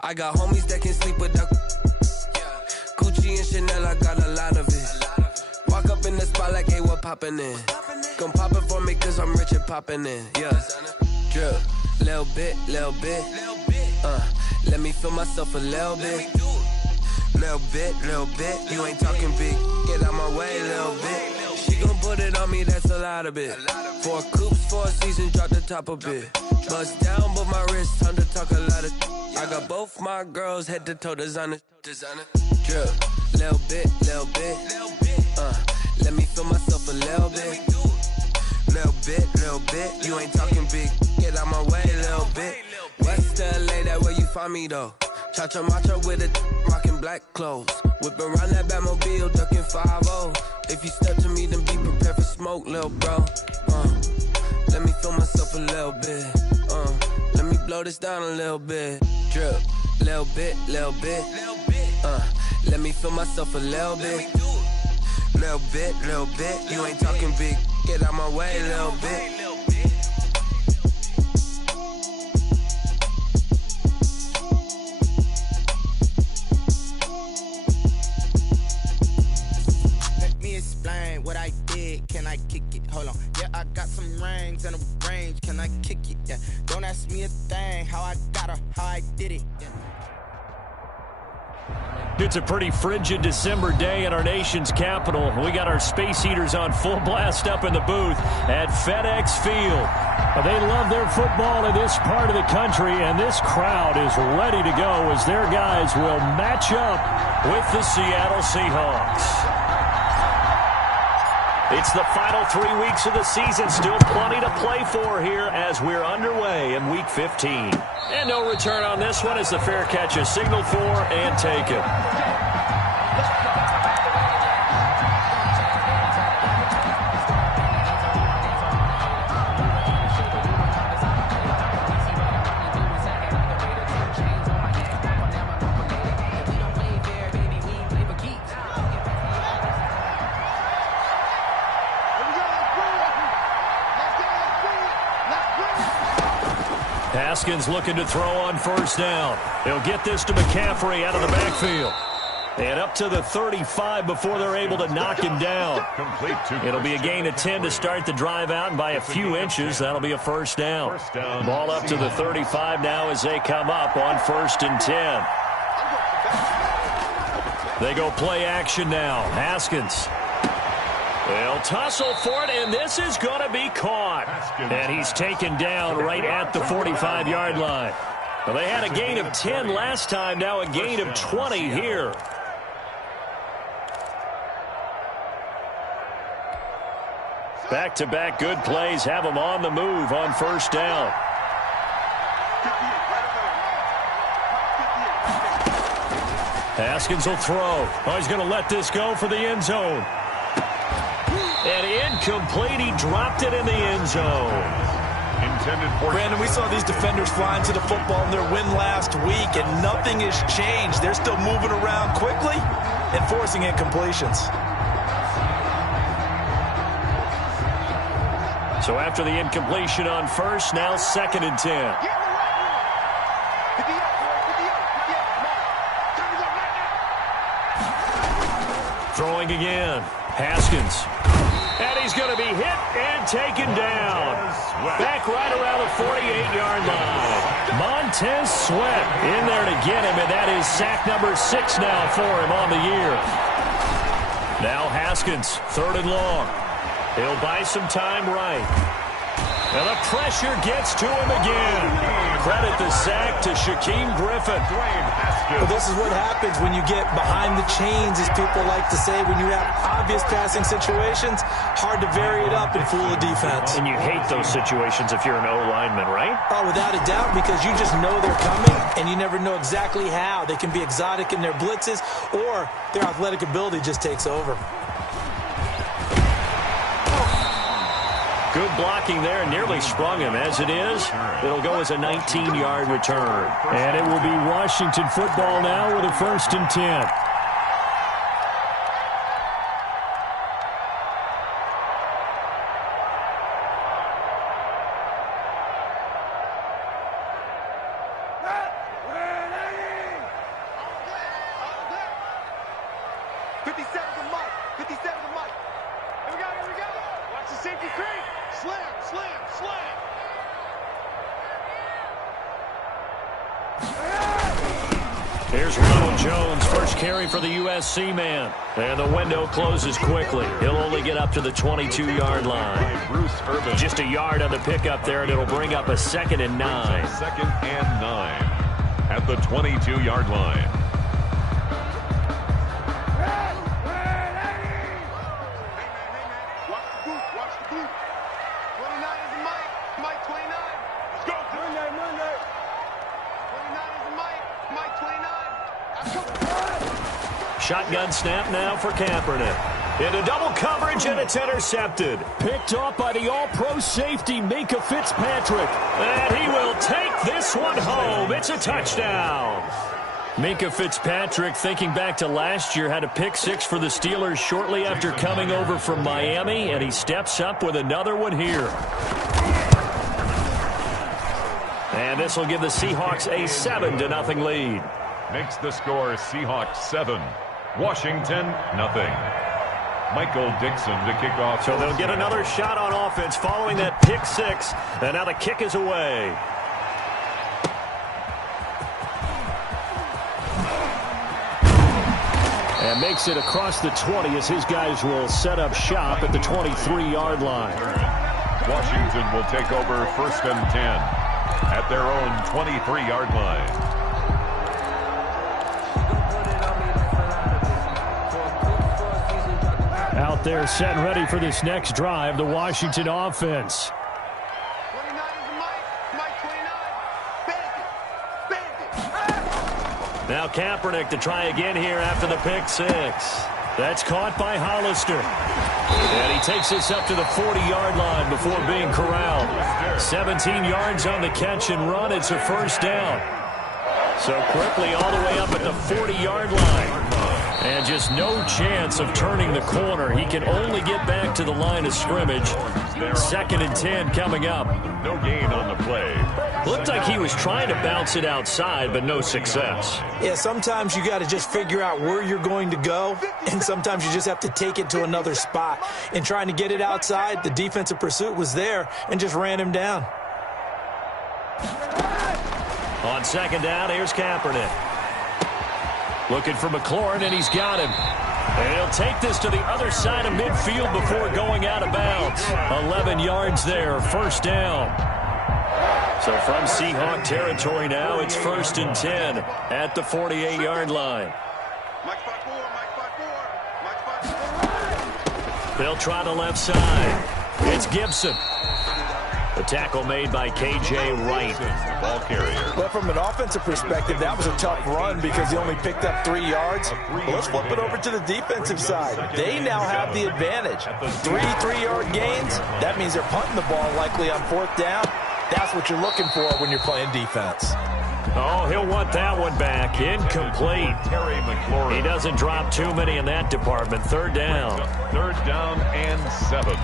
I got homies that can sleep without. Gucci and Chanel, I got a lot of it. Walk up in the spot like, hey, what poppin' in? Gon' pop it for me cause I'm rich and poppin' in. Yeah, drip, little bit. Let me feel myself a little bit. Little bit. You ain't talking big. Get out my way, little bit. She gon' put it on me, that's a lot of it. 4 coops, 4 seasons, drop the top a bit. Bust down, but my wrist, time to talk a lot of. I got both my girls head to toe designer. Drip, little bit. Let me feel myself a little bit. Little bit. You ain't talking big. Get out my way, little bit. West LA, that where you find me though. Cha-cha macha with a rockin' black clothes. Whip around that Batmobile, ducking 5-0. If you step to me, then be prepared for smoke, little bro. Let me feel myself a little bit. Let me blow this down a little bit. Drip, little bit. Let me feel myself a little bit. Little bit. You ain't talking big. Get out my way, little bit. Explain what I did, can I kick it? Hold on, yeah, I got some rings and a range, can I kick it? Yeah, don't ask me a thing, how I got her, how I did it. Yeah. It's a pretty frigid December day in our nation's capital. We got our space heaters on full blast up in the booth at FedEx Field. They love their football in this part of the country, and this crowd is ready to go as their guys will match up with the Seattle Seahawks. It's the final 3 weeks of the season. Still plenty to play for here as we're underway in Week 15. And no return on this one as the fair catch is signaled for and taken. Haskins looking to throw on first down. He'll get this to McCaffrey out of the backfield. And up to the 35 before they're able to knock him down. It'll be a gain of 10 to start the drive out, and by a few inches, that'll be a first down. Ball up to the 35 now as they come up on 1st and 10. They go play action now. Haskins. They'll tussle for it, and this is going to be caught. And he's taken down right at the 45-yard line. Well, they had a gain of 10 last time, now a gain of 20 here. Back-to-back good plays have them on the move on first down. Haskins will throw. Oh, he's going to let this go for the end zone. And incomplete. He dropped it in the end zone. Brandon, we saw these defenders flying to the football in their win last week, and nothing has changed. They're still moving around quickly and forcing incompletions. So after the incompletion on first, now 2nd and 10. Throwing again. Haskins. And he's going to be hit and taken down. Back right around the 48-yard line. Montez Sweat in there to get him, and that is sack number 6 now for him on the year. Now Haskins, 3rd and long. He'll buy some time right. And the pressure gets to him again. Credit the sack to Shaquem Griffin. Well, this is what happens when you get behind the chains, as people like to say. When you have obvious passing situations, hard to vary it up and fool the defense. And you hate those situations if you're an O-lineman, right? Oh, without a doubt, because you just know they're coming, and you never know exactly how. They can be exotic in their blitzes, or their athletic ability just takes over. Good blocking there, nearly sprung him. As it is, it'll go as a 19-yard return. And it will be Washington football now with a 1st and 10. Here's Ronald Jones, first carry for the USC man. And the window closes quickly. He'll only get up to the 22-yard line. Just a yard on the pickup there, and it'll bring up a 2nd and 9. 2nd and 9 at the 22-yard line. Shotgun snap now for Kaepernick. Into double coverage, and it's intercepted. Picked off by the all-pro safety, Minkah Fitzpatrick. And he will take this one home. It's a touchdown. Minkah Fitzpatrick, thinking back to last year, had a pick 6 for the Steelers shortly after coming over from Miami, and he steps up with another one here. And this will give the Seahawks a 7-0 lead. Makes the score Seahawks 7. Washington, nothing. Michael Dixon to kick off. So they'll get another shot on offense following that pick 6. And now the kick is away. And makes it across the 20 as his guys will set up shop at the 23-yard line. Washington will take over 1st and 10 at their own 23-yard line. Out there set and ready for this next drive, the Washington offense. Now Kaepernick to try again here after the pick 6. That's caught by Hollister. And he takes this up to the 40-yard line before being corralled. 17 yards on the catch and run. It's a 1st down. So quickly all the way up at the 40-yard line. And just no chance of turning the corner. He can only get back to the line of scrimmage. 2nd and 10 coming up. No gain on the play. Looked like he was trying to bounce it outside, but no success. Yeah, sometimes you got to just figure out where you're going to go, and sometimes you just have to take it to another spot. And trying to get it outside, the defensive pursuit was there and just ran him down. On 2nd down, here's Kaepernick. Looking for McLaurin, and he's got him. And he'll take this to the other side of midfield before going out of bounds. 11 yards there, 1st down. So from Seahawk territory now, it's 1st and 10 at the 48-yard line. They'll try the left side. It's Gibson. The tackle made by K.J. Wright. Ball carrier. But from an offensive perspective, that was a tough run because he only picked up 3 yards. Well, let's flip it over to the defensive side. They now have the advantage. 3 3-yard gains. That means they're punting the ball likely on 4th down. That's what you're looking for when you're playing defense. Oh, he'll want that one back. Incomplete. Terry McLaurin. He doesn't drop too many in that department. 3rd down. 3rd down and 7.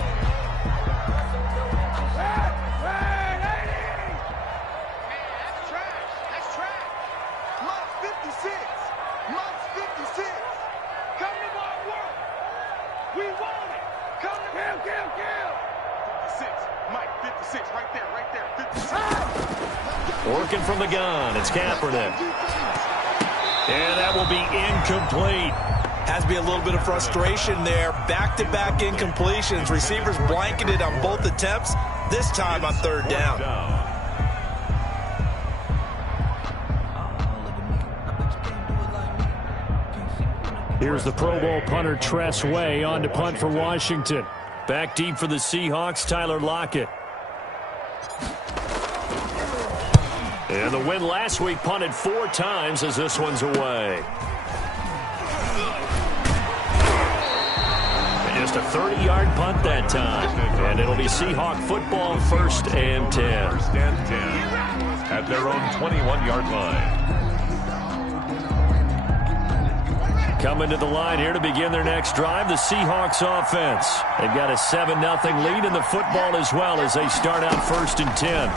Working from the gun, it's Kaepernick. And that will be incomplete. Has to be a little bit of frustration there. Back-to-back incompletions. Receivers blanketed on both attempts, this time on 3rd down. Here's the Pro Bowl punter Tress Way on to punt for Washington. Back deep for the Seahawks, Tyler Lockett. And the win last week punted 4 times as this one's away. And just a 30-yard punt that time. And it'll be Seahawk football 1st and 10. 1st and 10 at their own 21-yard line. Coming to the line here to begin their next drive, the Seahawks offense. They've got a 7-0 lead in the football as well as they start out 1st and 10.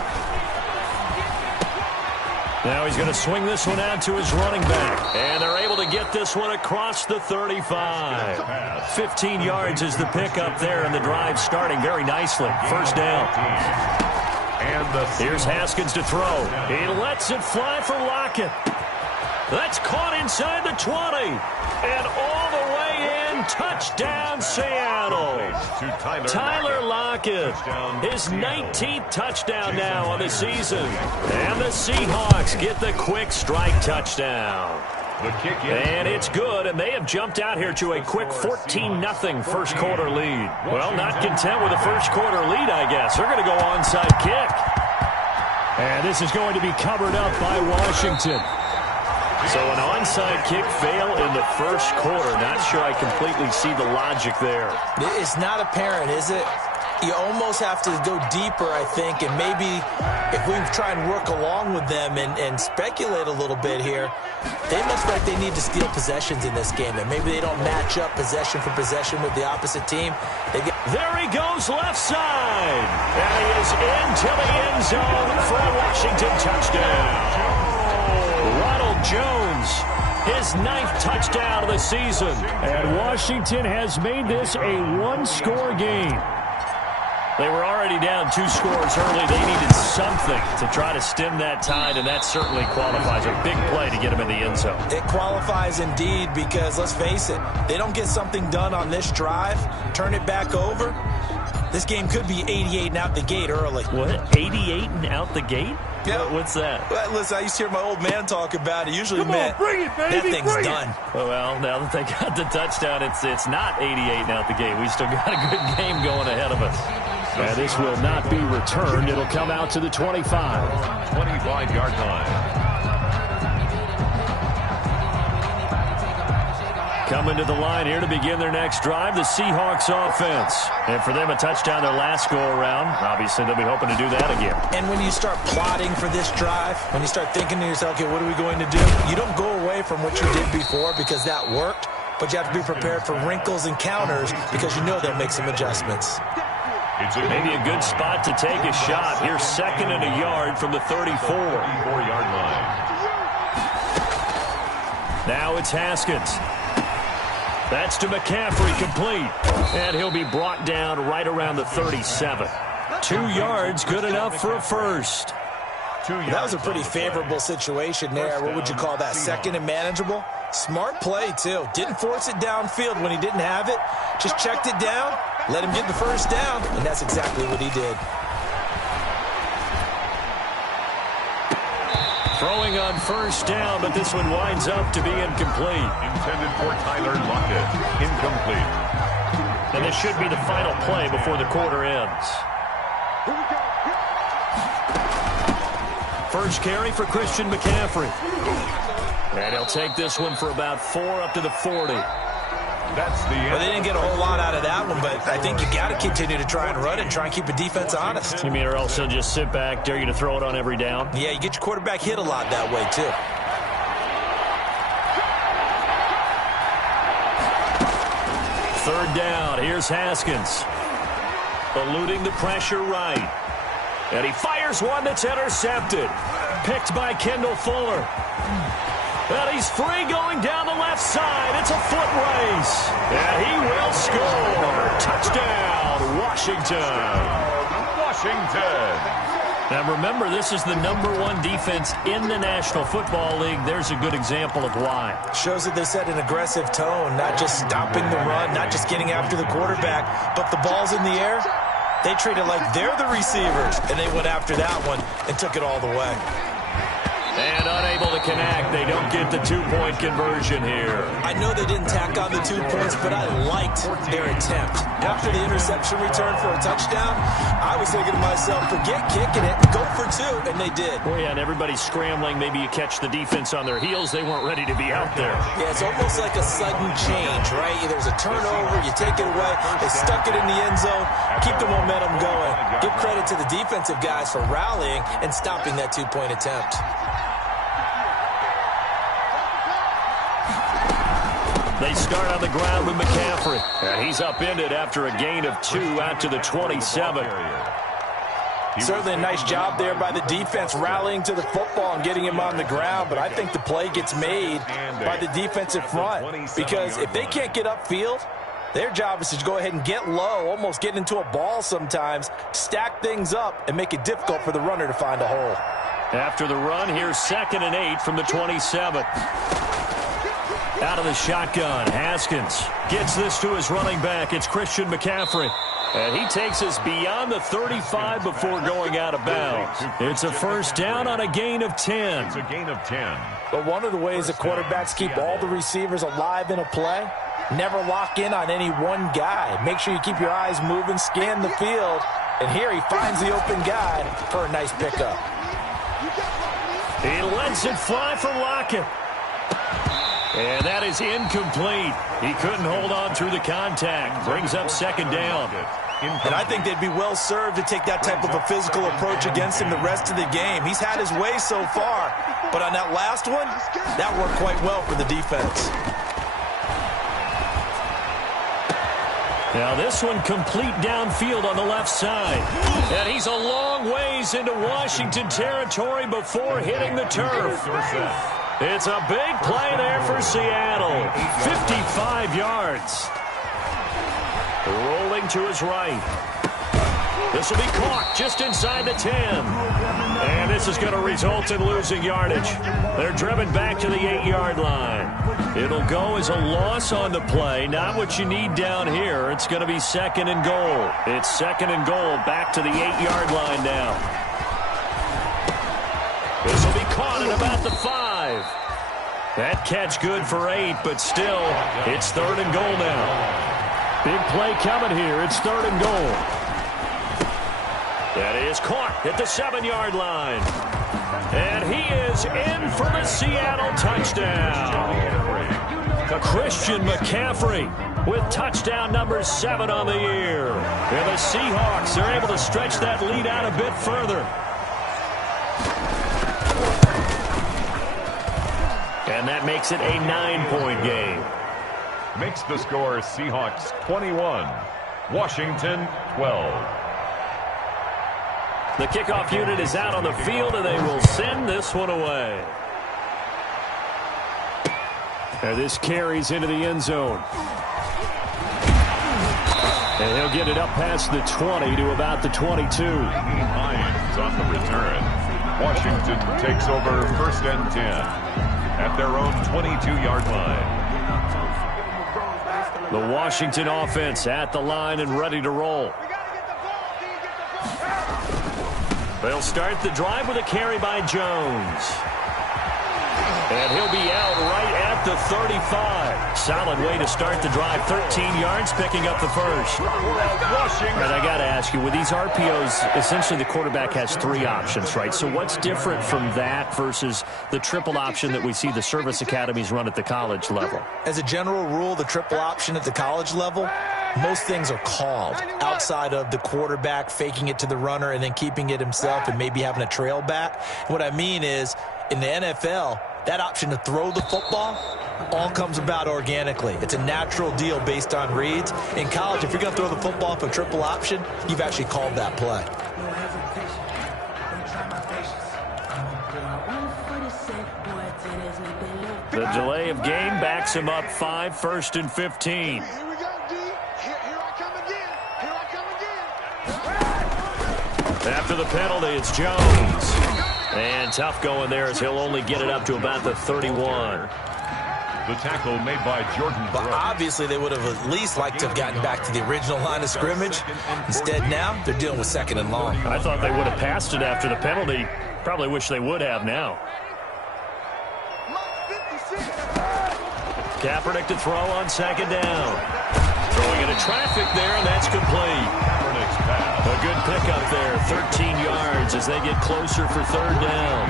Now he's going to swing this one out to his running back. And they're able to get this one across the 35. 15 yards is the pickup there, and the drive starting very nicely. First down. Here's Haskins to throw. He lets it fly for Lockett. That's caught inside the 20. And all the way in. Touchdown, Seattle. Tyler Lockett. His 19th touchdown now on the season. And the Seahawks get the quick strike touchdown. And it's good, and they have jumped out here to a quick 14-0 first quarter lead. Well, not content with a first quarter lead, I guess. They're going to go onside kick. And this is going to be covered up by Washington. So an onside kick fail in the first quarter. Not sure I completely see the logic there. It's not apparent, is it? You almost have to go deeper, I think, and maybe if we try and work along with them and speculate a little bit here, they must feel like they need to steal possessions in this game, and maybe they don't match up possession for possession with the opposite team. There he goes left side, and he is into the end zone for a Washington touchdown. Ronald Jones, his 9th touchdown of the season. And Washington has made this a one-score game. They were already down 2 scores early. They needed something to try to stem that tide, and that certainly qualifies. A big play to get them in the end zone. It qualifies indeed because, let's face it, they don't get something done on this drive, turn it back over, this game could be 88 and out the gate early. What? 88 and out the gate? Yeah. What's that? Well, listen, I used to hear my old man talk about it. Usually meant that thing's done. Well, now that they got the touchdown, it's not 88 and out the gate. We still got a good game going ahead of us. And this will not be returned. It'll come out to the 25. 25-yard line. Coming to the line here to begin their next drive, the Seahawks offense. And for them, a touchdown their last go-around. Obviously, they'll be hoping to do that again. And when you start plotting for this drive, when you start thinking to yourself, okay, what are we going to do? You don't go away from what you did before because that worked, but you have to be prepared for wrinkles and counters because you know they'll make some adjustments. Maybe a good spot to take a shot. Here's 2nd and a yard from the 34-yard line. Now it's Haskins. That's to McCaffrey, complete. And he'll be brought down right around the 37. 2 yards, good enough for a first. That was a pretty favorable situation there. What would you call that? 2nd and manageable? Smart play, too. Didn't force it downfield when he didn't have it. Just checked it down, let him get the first down, and that's exactly what he did. Throwing on first down, but this one winds up to be incomplete. Intended for Tyler Lockett. Incomplete. And this should be the final play before the quarter ends. First carry for Christian McCaffrey. And he'll take this one for about 4 up to the 40. That's the end. Well, they didn't get a whole lot out of that one, but I think you got to continue to try and run and try and keep the defense honest. You mean or else they'll just sit back, dare you to throw it on every down? Yeah, you get your quarterback hit a lot that way, too. Third down. Here's Haskins. Eluding the pressure right. And he fires one that's intercepted. Picked by Kendall Fuller. And he's free going down the left side. It's a foot race. And he will score. Touchdown, Washington. Washington. Now remember, this is the #1 defense in the National Football League. There's a good example of why. Shows that they set an aggressive tone, not just stopping the run, not just getting after the quarterback, but the ball's in the air. They treat it like they're the receivers, and they went after that one and took it all the way. And unable to connect. They don't get the 2-point conversion here. I know they didn't tack on the 2 points, but I liked their attempt. After the interception return for a touchdown, I was thinking to myself, forget kicking it, go for 2, and they did. Well, yeah, and everybody's scrambling. Maybe you catch the defense on their heels. They weren't ready to be out there. Yeah, it's almost like a sudden change, right? There's a turnover, you take it away, they stuck it in the end zone, keep the momentum going. Give credit to the defensive guys for rallying and stopping that 2-point attempt. They start on the ground with McCaffrey. And he's upended after a gain of 2 out to the 27. Certainly a nice job there by the defense rallying to the football and getting him on the ground, but I think the play gets made by the defensive front because if they can't get upfield, their job is to go ahead and get low, almost get into a ball sometimes, stack things up, and make it difficult for the runner to find a hole. After the run, here's 2nd and 8 from the 27. Out of the shotgun, Haskins gets this to his running back. It's Christian McCaffrey. And he takes us beyond the 35 before going out of bounds. It's a first down on a gain of 10. It's a gain of 10. But one of the ways that quarterbacks keep all the receivers alive in a play, never lock in on any one guy. Make sure you keep your eyes moving, scan the field. And here he finds the open guy for a nice pickup. He lets it fly for Lockett. And that is incomplete. He couldn't hold on through the contact. Brings up 2nd down. And I think they'd be well served to take that type of a physical approach against him the rest of the game. He's had his way so far. But on that last one, that worked quite well for the defense. Now this one complete downfield on the left side. And he's a long ways into Washington territory before hitting the turf. It's a big play there for Seattle. 55 yards. Rolling to his right. This will be caught just inside the 10. And this is going to result in losing yardage. They're driven back to the 8-yard line. It'll go as a loss on the play. Not what you need down here. It's going to be 2nd and goal. It's 2nd and goal back to the 8-yard line now. This will be caught at about the 5. That catch good for 8, but still, it's 3rd and goal now. Big play coming here. It's 3rd and goal. That is caught at the 7-yard line. And he is in for the Seattle touchdown. Christian McCaffrey with touchdown number 7 on the year. And the Seahawks are able to stretch that lead out a bit further. And that makes it a 9-point game. Makes the score Seahawks 21, Washington 12. The kickoff unit is out on the field, and they will send this one away. And this carries into the end zone. And he'll get it up past the 20 to about the 22. Hines on the return. Washington takes over 1st and 10 at their own 22-yard line. The Washington offense at the line and ready to roll. They'll start the drive with a carry by Jones. And he'll be out right at the 35. Solid way to start the drive. 13 yards, picking up the first. And I got to ask you, with these RPOs, essentially the quarterback has 3 options, right? So what's different from that versus the triple option that we see the service academies run at the college level? As a general rule, the triple option at the college level, most things are called outside of the quarterback faking it to the runner and then keeping it himself and maybe having a trail back. What I mean is, in the NFL, that option to throw the football all comes about organically. It's a natural deal based on reads. In college, if you're going to throw the football for a triple option, you've actually called that play. The delay of game backs him up 5, 1st and 15. After the penalty, it's Jones. And tough going there as he'll only get it up to about the 31. The tackle made by Jordan Brooks. But obviously they would have at least liked to have gotten back to the original line of scrimmage. Instead now, they're dealing with 2nd and long. I thought they would have passed it after the penalty. Probably wish they would have now. Kaepernick to throw on 2nd down. Throwing into traffic there, and that's complete. A good pickup there, 13 yards as they get closer for 3rd down.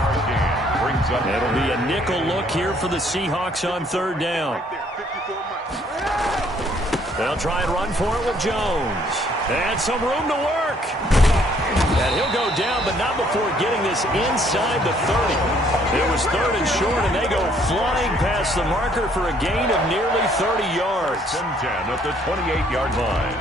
It'll be a nickel look here for the Seahawks on 3rd down. They'll try and run for it with Jones. And some room to work. And he'll go down, but not before getting this inside the 30. It was 3rd and short, and they go flying past the marker for a gain of nearly 30 yards. 10 at the 28-yard line.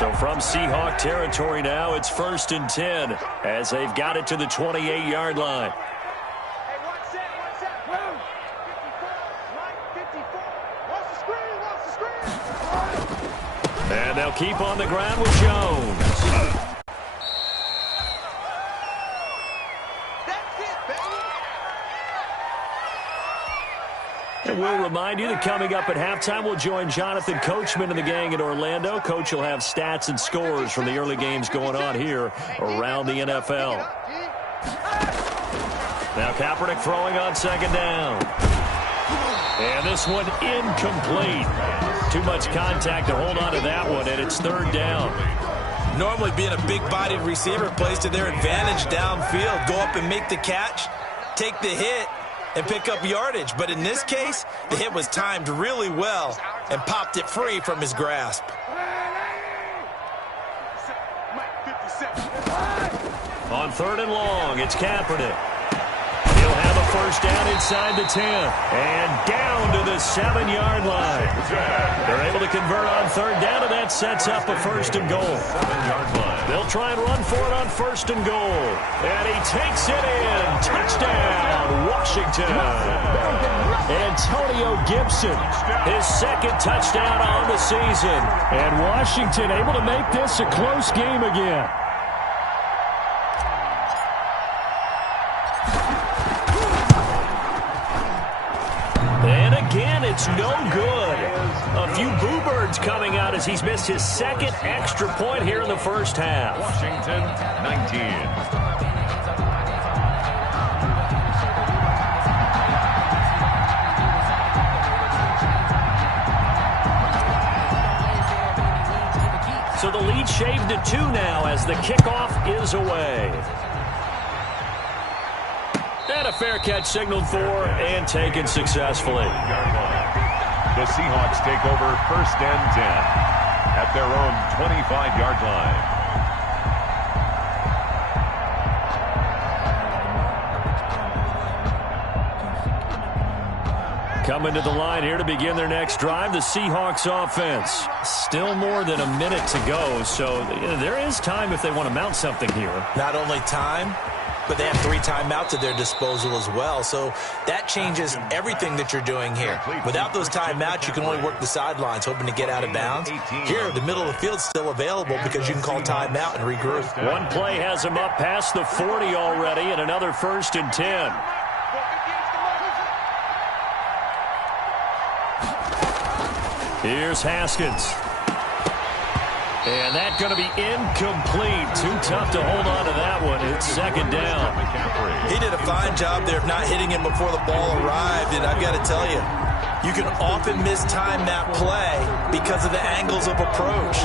So from Seahawk territory now, it's 1st and 10 as they've got it to the 28-yard line. And they'll keep on the ground with Jones. And we'll remind you that coming up at halftime, we'll join Jonathan Coachman and the gang in Orlando. Coach will have stats and scores from the early games going on here around the NFL. Now Kaepernick throwing on 2nd down. And this one incomplete. Too much contact to hold on to that one, and it's 3rd down. Normally being a big-bodied receiver plays to their advantage downfield. Go up and make the catch, take the hit, and pick up yardage. But in this case, the hit was timed really well and popped it free from his grasp. On 3rd and long, it's Kaepernick. He'll have a 1st down inside the 10 and down to the 7-yard line. They're able to convert on 3rd down, and that sets up a 1st and goal. 7-yard line. They'll try and run for it on 1st and goal. And he takes it in. Touchdown, Washington. Antonio Gibson, his 2nd touchdown on the season. And Washington able to make this a close game again. And again, it's no good. A few boo birds coming out as he's missed his 2nd extra point here in the 1st half. Washington, 19. So the lead shaved to 2 now as the kickoff is away. And a fair catch signaled for and taken successfully. The Seahawks take over 1st and 10 at their own 25-yard line. Coming to the line here to begin their next drive, the Seahawks offense. Still more than a minute to go, so there is time if they want to mount something here. Not only time, but they have 3 timeouts at their disposal as well. So that changes everything that you're doing here. Without those timeouts, you can only work the sidelines, hoping to get out of bounds. Here, the middle of the field's still available because you can call timeout and regroup. One play has them up past the 40 already, and another 1st and 10. Here's Haskins. And that's going to be incomplete. Too tough to hold on to that one. It's 2nd down. He did a fine job there of not hitting him before the ball arrived, and I've got to tell you, you can often mistime that play because of the angles of approach.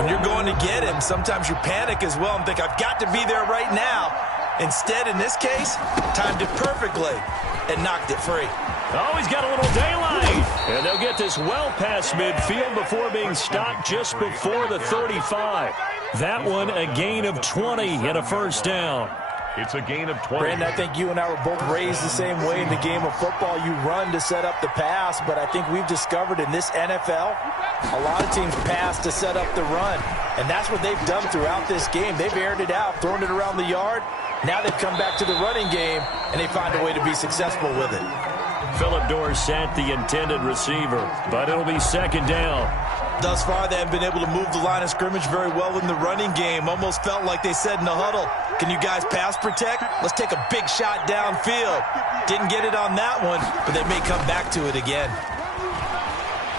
When you're going to get him, sometimes you panic as well and think, I've got to be there right now. Instead, in this case, timed it perfectly and knocked it free. Oh, he's got a little daylight. And they'll get this well past midfield before being stopped just before the 35. That one a gain of 20 and a 1st down. It's a gain of 20. Brandon, I think you and I were both raised the same way in the game of football. You run to set up the pass, but I think we've discovered in this NFL, a lot of teams pass to set up the run. And that's what they've done throughout this game. They've aired it out, thrown it around the yard. Now they've come back to the running game, and they find a way to be successful with it. Phillip Dorsett, the intended receiver, but it'll be 2nd down. Thus far, they haven't been able to move the line of scrimmage very well in the running game. Almost felt like they said in the huddle, can you guys pass protect? Let's take a big shot downfield. Didn't get it on that one, but they may come back to it again.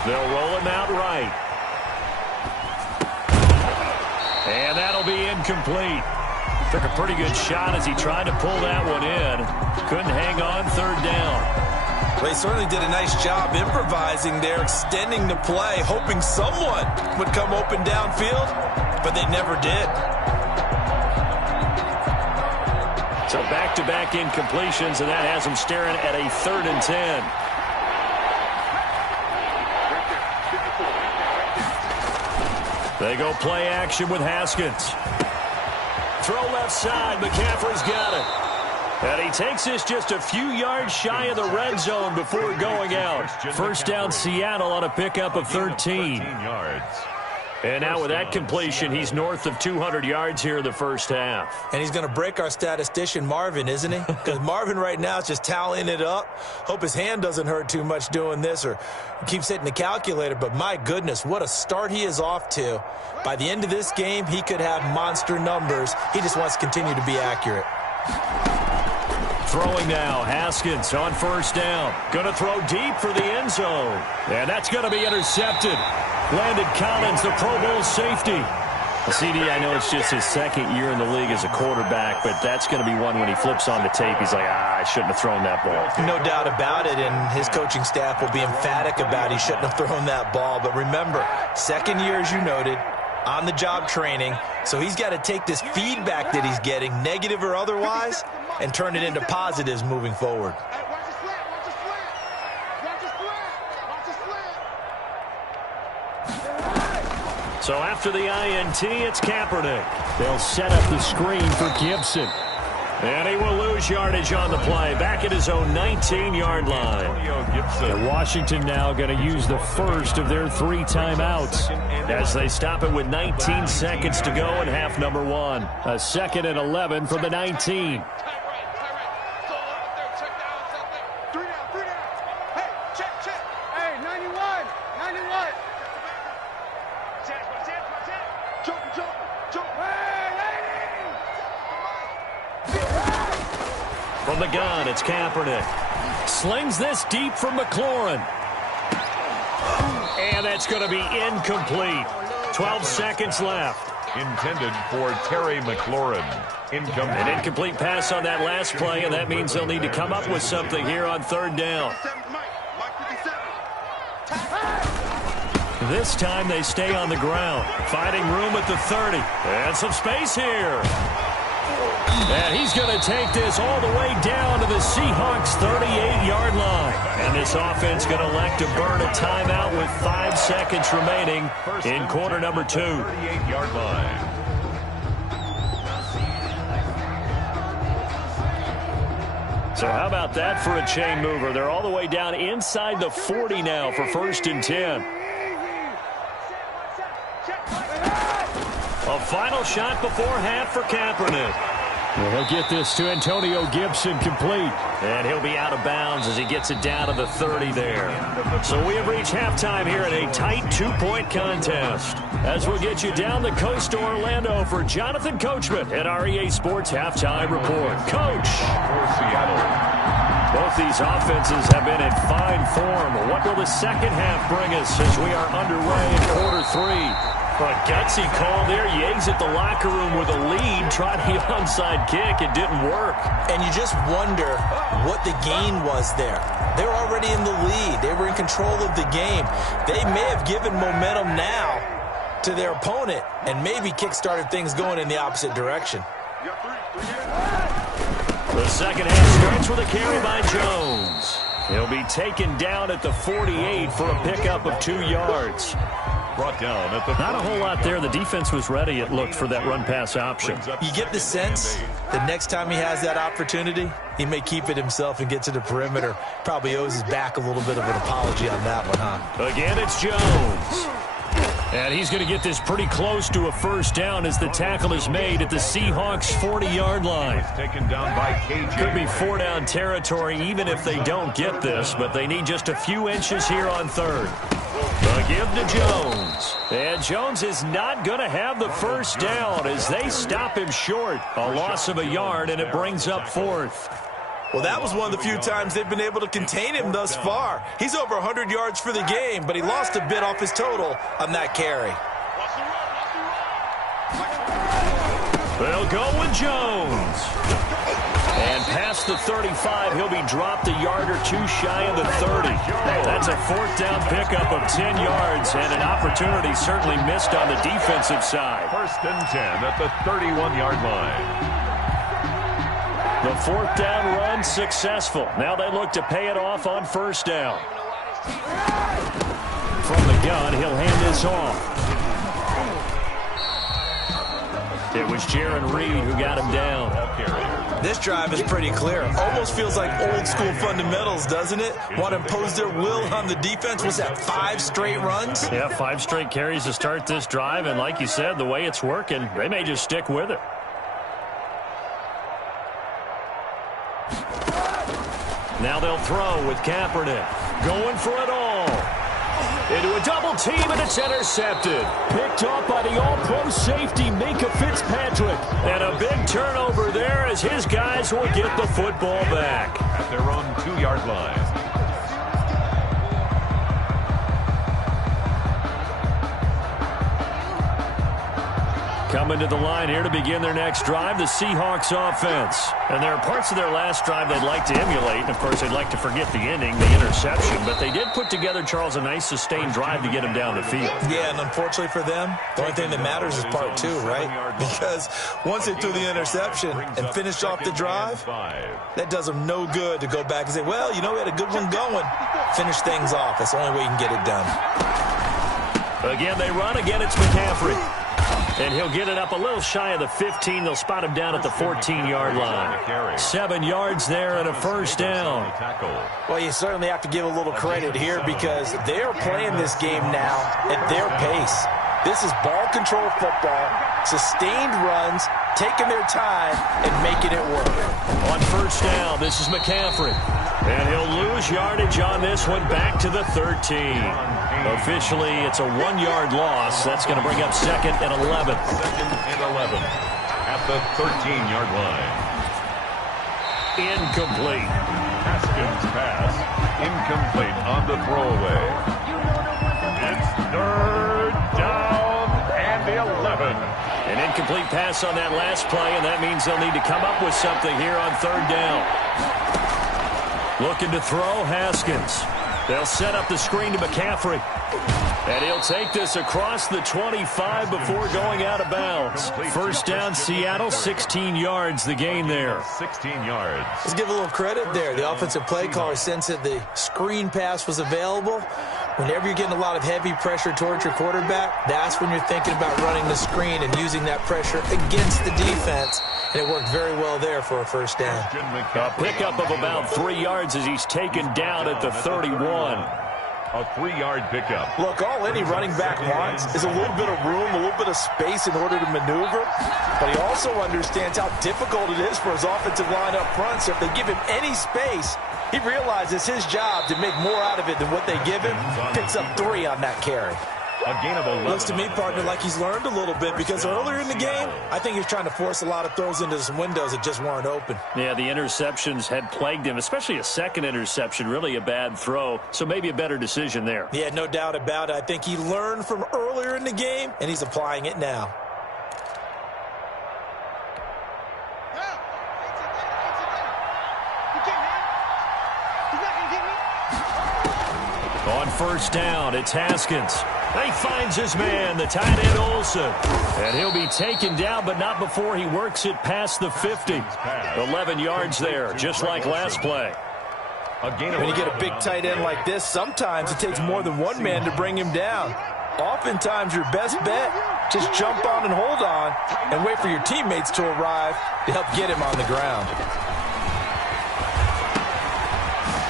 They'll roll him out right. And that'll be incomplete. Took a pretty good shot as he tried to pull that one in. Couldn't hang on 3rd down. Well, he certainly did a nice job improvising there, extending the play, hoping someone would come open downfield, but they never did. So back-to-back incompletions, and that has them staring at a 3rd and 10. They go play action with Haskins. Throw left side. McCaffrey's got it. And he takes this just a few yards shy of the red zone before going out. 1st down Seattle on a pickup of 13. yards. And now with that completion, he's north of 200 yards here in the first half. And he's going to break our statistician Marvin, isn't he? Because Marvin right now is just tallying it up. Hope his hand doesn't hurt too much doing this or keeps hitting the calculator. But my goodness, what a start he is off to. By the end of this game, he could have monster numbers. He just wants to continue to be accurate. Throwing now, Haskins on first down. Going to throw deep for the end zone. And that's going to be intercepted. Landon Collins, the Pro Bowl safety. CD, I know it's just his second year in the league as a quarterback, but that's going to be one when he flips on the tape. He's like, I shouldn't have thrown that ball. No doubt about it, and his coaching staff will be emphatic about he shouldn't have thrown that ball. But remember, second year, as you noted, on-the-job training, so he's got to take this feedback that he's getting, negative or otherwise, and turn it into positives moving forward. So after the INT, it's Kaepernick. They'll set up the screen for Gibson. And he will lose yardage on the play, back at his own 19-yard line. And Washington now going to use the first of their 3 timeouts as they stop it with 19 seconds to go in half number 1. A 2nd and 11 from the 19. From the gun, it's Kaepernick. Slings this deep from McLaurin. And that's going to be incomplete. 12 seconds left. Intended for Terry McLaurin. Incomplete. An incomplete pass on that last play, and that means they'll need to come up with something here on 3rd down. This time they stay on the ground, finding room at the 30. And some space here. And he's going to take this all the way down to the Seahawks' 38-yard line. And this offense going to elect to burn a timeout with 5 seconds remaining in quarter number 2. 38-yard line. So how about that for a chain mover? They're all the way down inside the 40 now for 1st and 10. A final shot before half for Kaepernick. Well, he'll get this to Antonio Gibson complete. And he'll be out of bounds as he gets it down to the 30 there. So we have reached halftime here in a tight 2-point contest. As we'll get you down the coast to Orlando for Jonathan Coachman at our EA Sports Halftime Report. Coach! For Seattle. Both these offenses have been in fine form. What will the second half bring us as we are underway in quarter 3? A gutsy call there. Yates at the locker room with a lead, tried the onside kick. It didn't work. And you just wonder what the gain was there. They were already in the lead. They were in control of the game. They may have given momentum now to their opponent and maybe kick-started things going in the opposite direction. The second half starts with a carry by Jones. He'll be taken down at the 48 for a pickup of 2 yards. Brought down at the Not a whole lot there. The defense was ready, it looked, for that run-pass option. You get the sense the next time he has that opportunity, he may keep it himself and get to the perimeter. Probably owes his back a little bit of an apology on that one, huh? Again, it's Jones. And he's going to get this pretty close to a first down as the tackle is made at the Seahawks' 40-yard line. taken down by KJ. Could be 4-down territory even if they don't get this, but they need just a few inches here on 3rd. The give to Jones. And Jones is not going to have the first down as they stop him short. A loss of a yard, and it brings up 4th. Well, that was one of the few times they've been able to contain him thus far. He's over 100 yards for the game, but he lost a bit off his total on that carry. They'll go with Jones. And past the 35, he'll be dropped a yard or 2 shy of the 30. That's a 4th down pickup of 10 yards, and an opportunity certainly missed on the defensive side. 1st and 10 at the 31-yard line. The 4th down run successful. Now they look to pay it off on 1st down. From the gun, he'll hand this off. It was Jaron Reed who got him down. This drive is pretty clear. Almost feels like old school fundamentals, doesn't it? Want to impose their will on the defense. Was that 5 straight runs? Yeah, 5 straight carries to start this drive. And like you said, the way it's working, they may just stick with it. Now they'll throw with Kaepernick. Going for it all. Into a double team, and it's intercepted. Picked off by the all-pro safety, Minka Fitzpatrick. And a big turnover there as his guys will get the football back. At their own 2-yard line. Coming to the line here to begin their next drive, the Seahawks offense. And there are parts of their last drive they'd like to emulate. And, of course, they'd like to forget the ending, the interception. But they did put together, Charles, a nice sustained drive to get him down the field. Yeah, and unfortunately for them, the only thing that matters is part 2, right? Because once they threw the interception and finished off the drive, that does them no good to go back and say, well, you know, we had a good one going. Finish things off. That's the only way you can get it done. Again, they run. Again, it's McCaffrey. And he'll get it up a little shy of the 15. They'll spot him down at the 14-yard line. 7 yards there and a first down. Well, you certainly have to give a little credit here because they're playing this game now at their pace. This is ball control football, sustained runs, taking their time, and making it work. On first down, this is McCaffrey. And he'll lose yardage on this one back to the 13. Officially, it's a 1-yard loss. That's going to bring up 2nd and 11. 2nd and 11 at the 13-yard line. Incomplete. Haskins pass. Incomplete on the throwaway. It's 3rd down and 11. An incomplete pass on that last play, and that means they'll need to come up with something here on 3rd down. Looking to throw, Haskins. They'll set up the screen to McCaffrey. And he'll take this across the 25 before going out of bounds. First down, Seattle, 16 yards, the gain there. 16 yards. Let's give a little credit there. The offensive play caller sensed that the screen pass was available. Whenever you're getting a lot of heavy pressure towards your quarterback, that's when you're thinking about running the screen and using that pressure against the defense. And it worked very well there for a first down. A pickup of about 3 yards as he's taken down at the 31. A 3-yard pickup. Look, all any running back wants is a little bit of room, a little bit of space in order to maneuver. But he also understands how difficult it is for his offensive line up front. So if they give him any space, he realizes his job to make more out of it than what they give him. Picks up 3 on that carry. A gain of 11. Looks to me, partner, like he's learned a little bit because earlier in the game, I think he was trying to force a lot of throws into some windows that just weren't open. Yeah, the interceptions had plagued him, especially a second interception, really a bad throw. So maybe a better decision there. Yeah, no doubt about it. I think he learned from earlier in the game, and he's applying it now. On first down, it's Haskins. He finds his man, the tight end Olsen. And he'll be taken down, but not before he works it past the 50. 11 yards there, just like last play. When you get a big tight end like this, sometimes it takes more than one man to bring him down. Oftentimes, your best bet, just jump on and hold on and wait for your teammates to arrive to help get him on the ground.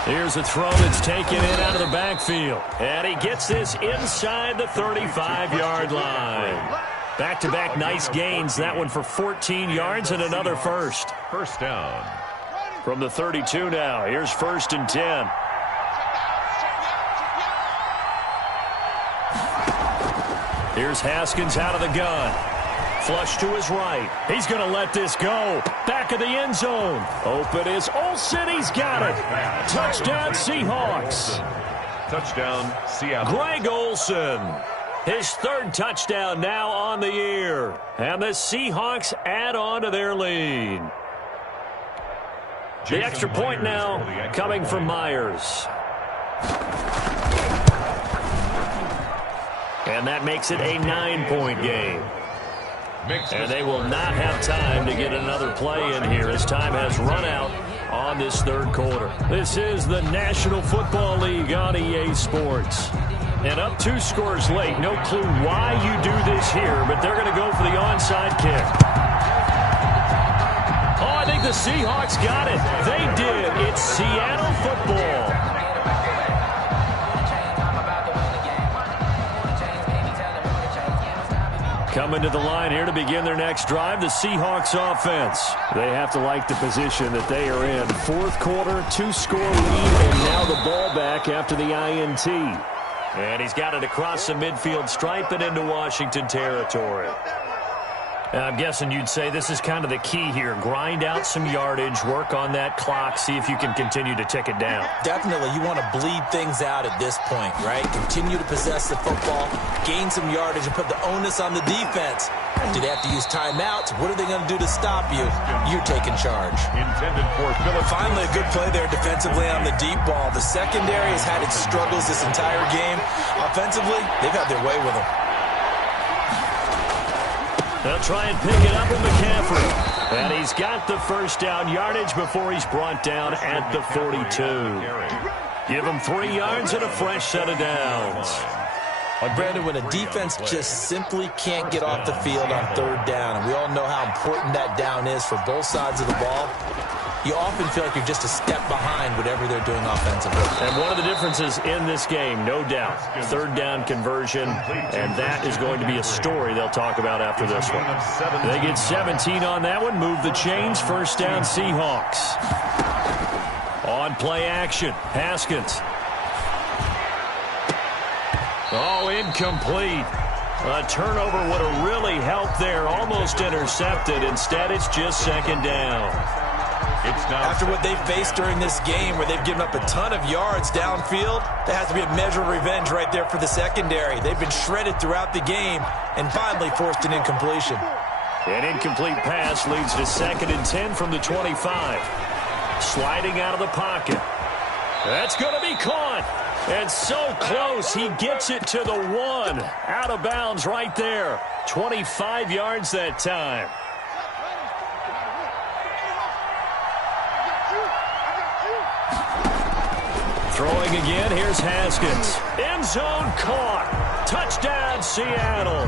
Here's a throw that's taken in out of the backfield. And he gets this inside the 35-yard line. Back-to-back nice gains. That one for 14 yards and another first. First down. From the 32 now. Here's 1st and 10. Here's Haskins out of the gun. Flush to his right. He's going to let this go. Back of the end zone. Open is Olsen. He's got it. Touchdown, Seahawks. Touchdown, Seattle. Greg Olsen. His 3rd touchdown now on the year. And the Seahawks add on to their lead. The extra point now coming from Myers. And that makes it a 9-point game. And they will not have time to get another play in here as time has run out on this 3rd quarter. This is the National Football League on EA Sports. And up 2 scores late. No clue why you do this here, but they're going to go for the onside kick. the Seahawks got it. They did. It's Seattle football. Coming to the line here to begin their next drive, the Seahawks offense. They have to like the position that they are in. Fourth quarter, 2-score lead, and now the ball back after the INT. And he's got it across the midfield stripe and into Washington territory. I'm guessing you'd say this is kind of the key here. Grind out some yardage, work on that clock, see if you can continue to tick it down. Definitely, you want to bleed things out at this point, right? Continue to possess the football, gain some yardage, and put the onus on the defense. Do they have to use timeouts? What are they going to do to stop you? You're taking charge. Intended for Phillips. Finally, a good play there defensively on the deep ball. The secondary has had its struggles this entire game. Offensively, they've had their way with them. They'll try and pick it up with McCaffrey. And he's got the first down yardage before he's brought down at the 42. Give him 3 yards and a fresh set of downs. Brandon, when a defense just simply can't get off the field on third down, and we all know how important that down is for both sides of the ball, you often feel like you're just a step behind whatever they're doing offensively. And one of the differences in this game, no doubt, third down conversion, and that is going to be a story they'll talk about after this one. They get 17 on that one, move the chains, first down Seahawks. On play action, Haskins. Oh, incomplete. A turnover would have really helped there, almost intercepted. Instead, it's just second down. After what they've faced during this game where they've given up a ton of yards downfield, there has to be a measure of revenge right there for the secondary. They've been shredded throughout the game and finally forced an incompletion. An incomplete pass leads to 2nd and 10 from the 25. Sliding out of the pocket. That's going to be caught. And so close, he gets it to the 1. Out of bounds right there. 25 yards that time. Throwing again, here's Haskins. End zone caught. Touchdown, Seattle.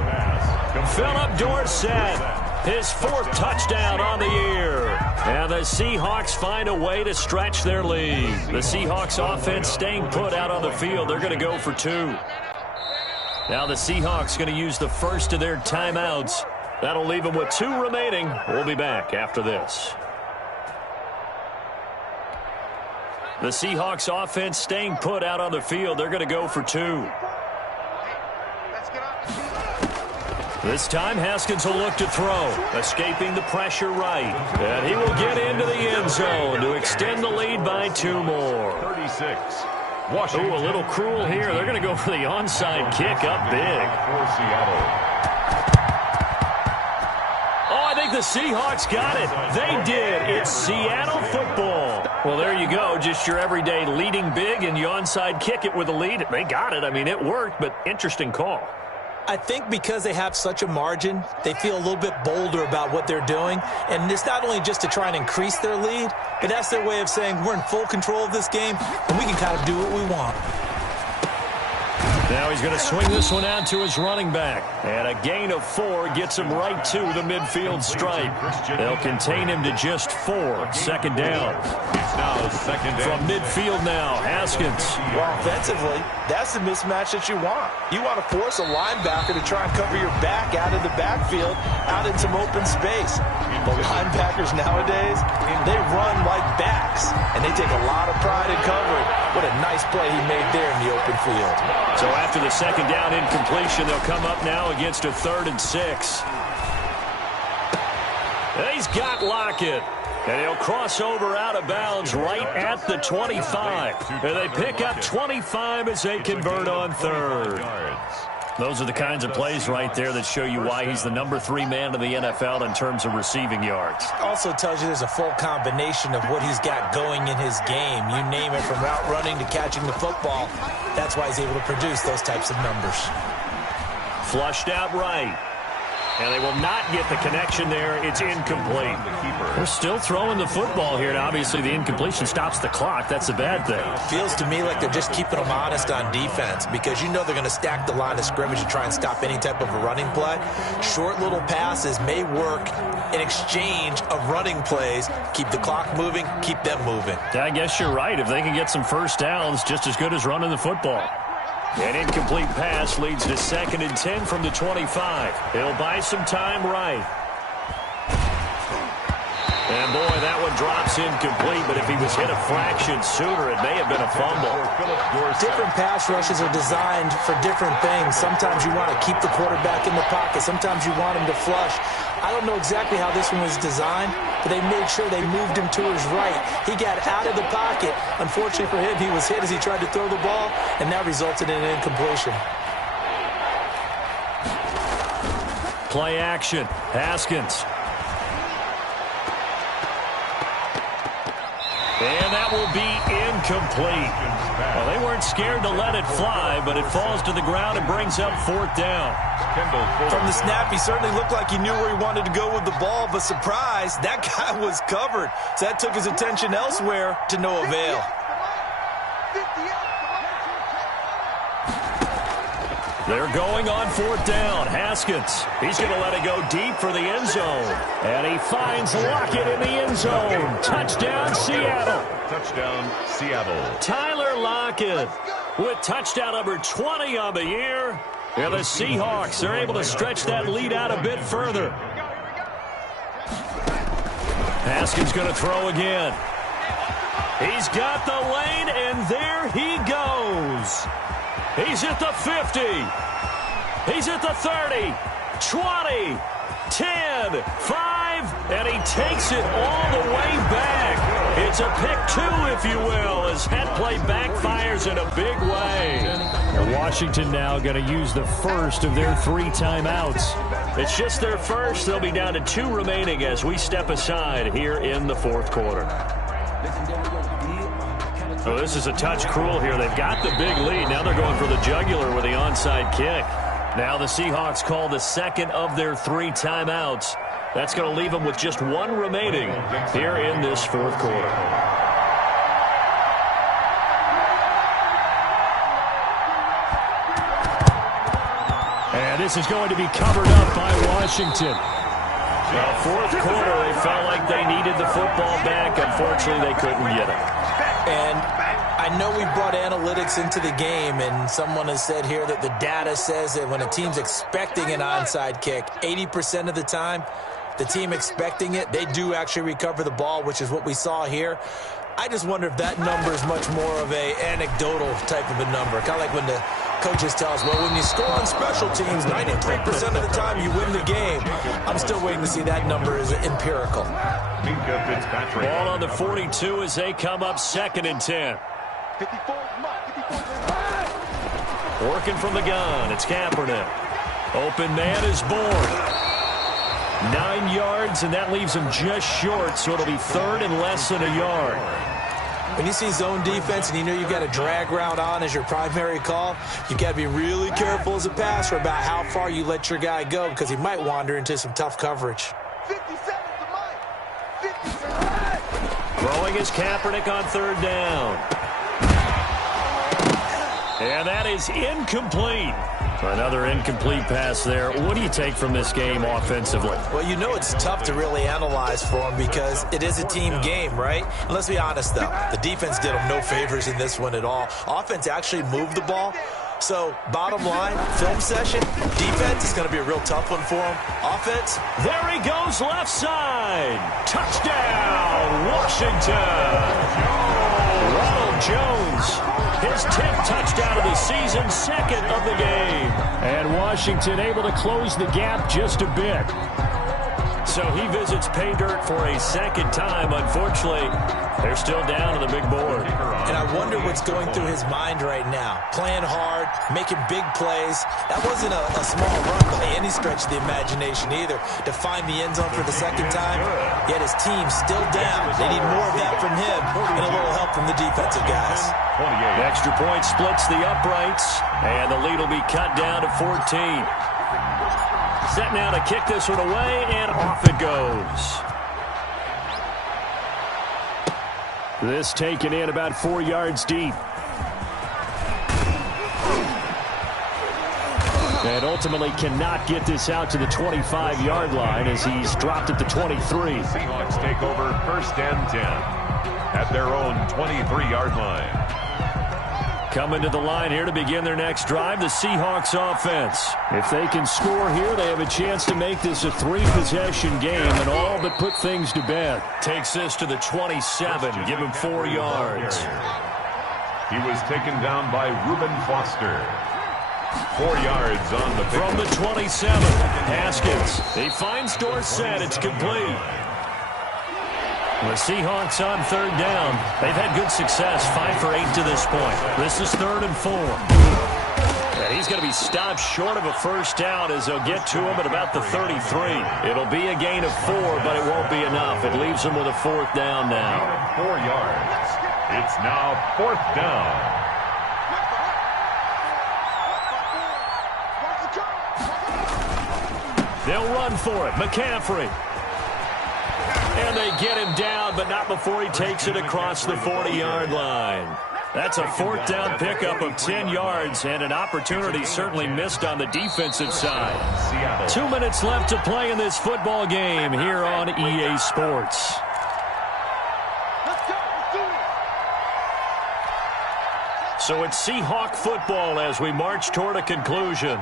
Philip Dorsett, his 4th touchdown on the year. And the Seahawks find a way to stretch their lead. The Seahawks offense staying put out on the field. They're going to go for 2. Now the Seahawks going to use the first of their timeouts. That'll leave them with 2 remaining. We'll be back after this. The Seahawks offense staying put out on the field. They're going to go for 2. This time, Haskins will look to throw, escaping the pressure right. And he will get into the end zone to extend the lead by 2 more. 36. Ooh, a little cruel here. They're going to go for the onside kick up big. For Seattle. Oh, I think the Seahawks got it. They did. It's Seattle football. Well, there you go. Just your everyday leading big, and you onside kick it with a lead. They got it. I mean, it worked, but interesting call. I think because they have such a margin, they feel a little bit bolder about what they're doing. And it's not only just to try and increase their lead, but that's their way of saying we're in full control of this game, and we can kind of do what we want. Now he's going to swing this one out to his running back. And a gain of 4 gets him right to the midfield stripe. They'll contain him to just 4. 2nd down. It's now 2nd down. From midfield now, Haskins. Well, offensively, that's the mismatch that you want. You want to force a linebacker to try and cover your back out of the backfield, out in some open space. But linebackers nowadays, they run like backs, and they take a lot of pride in covering. What a nice play he made there in the open field. So after the 2nd down incompletion, they'll come up now against a 3rd and 6. He's got Lockett. And he'll cross over out of bounds right at the 25. And they pick up 25 as they convert on 3rd. Those are the kinds of plays right there that show you why he's the number 3 man in the NFL in terms of receiving yards. Also tells you there's a full combination of what he's got going in his game. You name it, from route running to catching the football. That's why he's able to produce those types of numbers. Flushed out right. And they will not get the connection there. It's incomplete. They're still throwing the football here, and obviously the incompletion stops the clock. That's a bad thing. Feels to me like they're just keeping them honest on defense because you know they're going to stack the line of scrimmage to try and stop any type of a running play. Short little passes may work in exchange of running plays. Keep the clock moving, keep them moving. Yeah, I guess you're right. If they can get some first downs, just as good as running the football. An incomplete pass leads to 2nd and 10 from the 25. He'll buy some time right. And, boy, that one drops incomplete, but if he was hit a fraction sooner, it may have been a fumble. Different pass rushes are designed for different things. Sometimes you want to keep the quarterback in the pocket. Sometimes you want him to flush. I don't know exactly how this one was designed, but they made sure they moved him to his right. He got out of the pocket. Unfortunately for him, he was hit as he tried to throw the ball, and that resulted in an incompletion. Play action. Haskins. And that will be incomplete. Well, they weren't scared to let it fly, but it falls to the ground and brings up 4th down. From the snap, he certainly looked like he knew where he wanted to go with the ball, but surprise, that guy was covered. So that took his attention elsewhere to no avail. They're going on 4th down. Haskins, he's going to let it go deep for the end zone. And he finds Lockett in the end zone. Touchdown, Seattle. Touchdown, Seattle. Tyler Lockett with touchdown number 20 on the year. And the Seahawks are able to stretch that lead out a bit further. Haskins going to throw again. He's got the lane, and there he goes. He's at the 50. He's at the 30, 20, 10, 5, and he takes it all the way back. It's a pick 2, if you will, as that play backfires in a big way. And Washington now going to use the first of their 3 timeouts. It's just their first. They'll be down to 2 remaining as we step aside here in the 4th quarter. Oh, this is a touch cruel here. They've got the big lead. Now they're going for the jugular with the onside kick. Now the Seahawks call the second of their 3 timeouts. That's going to leave them with just 1 remaining here in this 4th quarter. And this is going to be covered up by Washington. Well, 4th quarter, they felt like they needed the football back. Unfortunately, they couldn't get it. And I know we brought analytics into the game, and someone has said here that the data says that when a team's expecting an onside kick, 80% of the time, the team expecting it, they do actually recover the ball, which is what we saw here. I just wonder if that number is much more of an anecdotal type of a number. Kind of like when the coaches tell us, well, when you score on special teams, 93% of the time you win the game. I'm still waiting to see that number is empirical. Ball on the 42 as they come up 2nd and 10. Working from the gun, it's Kaepernick. Open man is born. 9 yards, and that leaves him just short, so it'll be 3rd and less than a yard. When you see zone defense and you know you've got a drag route on as your primary call, you've got to be really careful as a passer about how far you let your guy go because he might wander into some tough coverage. Throwing is Kaepernick on 3rd down. And that is incomplete. Another incomplete pass there. What do you take from this game offensively? Well, you know it's tough to really analyze for them because it is a team game, right? And let's be honest, though. The defense did them no favors in this one at all. Offense actually moved the ball. So, bottom line, film session, defense is going to be a real tough one for them. Offense. There he goes, left side. Touchdown, Washington. Ronald Jones. His 10th touchdown of the season, 2nd of the game. And Washington able to close the gap just a bit. So he visits pay dirt for a 2nd time. Unfortunately, they're still down on the big board. And I wonder what's going through his mind right now. Playing hard, making big plays. That wasn't a small run by any stretch of the imagination either. To find the end zone for the 2nd time, yet his team's still down. They need more of that from him and a little help from the defensive guys. The extra point splits the uprights, and the lead will be cut down to 14. set now to kick this one away, and off it goes. This taken in about 4 yards deep. And ultimately cannot get this out to the 25-yard line as he's dropped at the 23. Seahawks take over 1st and 10 at their own 23-yard line. Coming to the line here to begin their next drive, the Seahawks offense. If they can score here, they have a chance to make this a 3-possession game and all but put things to bed. Takes this to the 27, give him 4 yards. He was taken down by Reuben Foster. 4 yards on the pick. From the 27, Haskins. He finds Dorsett. It's complete. The Seahawks on 3rd down. They've had good success, 5 for 8 to this point. This is 3rd and 4. And he's going to be stopped short of a first down as they'll get to him at about the 33. It'll be a gain of 4, but it won't be enough. It leaves him with a 4th down now. 4 yards. It's now 4th down. They'll run for it. McCaffrey. And they get him down, but not before he takes it across the 40-yard line. That's a 4th down pickup of 10 yards and an opportunity certainly missed on the defensive side. 2 minutes left to play in this football game here on EA Sports. So it's Seahawk football as we march toward a conclusion.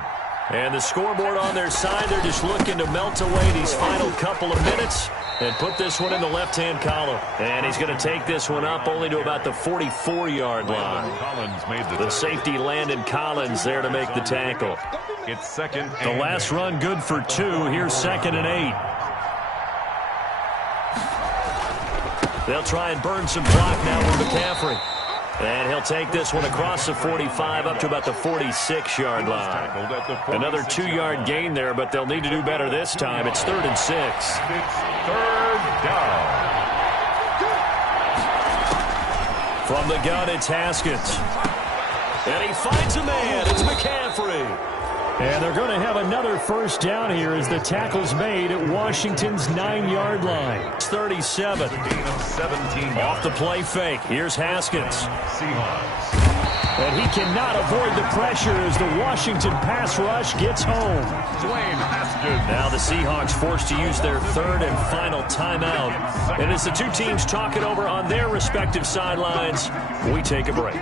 And the scoreboard on their side, they're just looking to melt away these final couple of minutes and put this one in the left-hand column. And he's going to take this one up only to about the 44-yard line. The safety, Landon Collins, there to make the tackle. It's 2nd. The last run good for 2. Here's 2nd and 8. They'll try and burn some clock now with McCaffrey. And he'll take this one across the 45 up to about the 46-yard line. Another 2-yard gain there, but they'll need to do better this time. It's 3rd and 6. It's 3rd down. From the gun, it's Haskins. And he finds a man. It's McCaffrey. And they're going to have another first down here as the tackle's made at Washington's 9-yard line. It's 37. Off the play fake. Here's Haskins. Seahawks. And he cannot avoid the pressure as the Washington pass rush gets home. Now the Seahawks forced to use their 3rd and final timeout. And as the two teams talk it over on their respective sidelines, we take a break.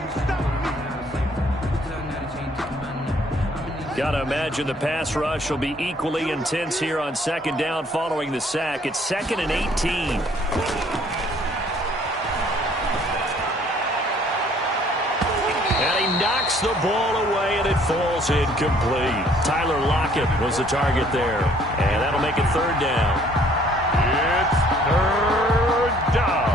Got to imagine the pass rush will be equally intense here on 2nd down following the sack. It's 2nd and 18. And he knocks the ball away, and it falls incomplete. Tyler Lockett was the target there. And that'll make it 3rd down. It's 3rd down.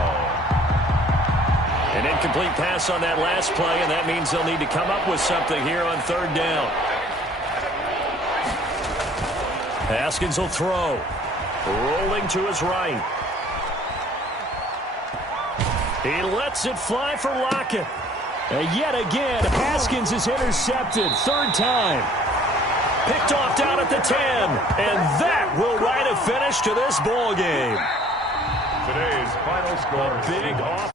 An incomplete pass on that last play, and that means they'll need to come up with something here on 3rd down. Haskins will throw. Rolling to his right. He lets it fly for Lockett. And yet again, Haskins is intercepted. 3rd time. Picked off down at the 10. And that will write a finish to this ball game. Today's final score. Big off.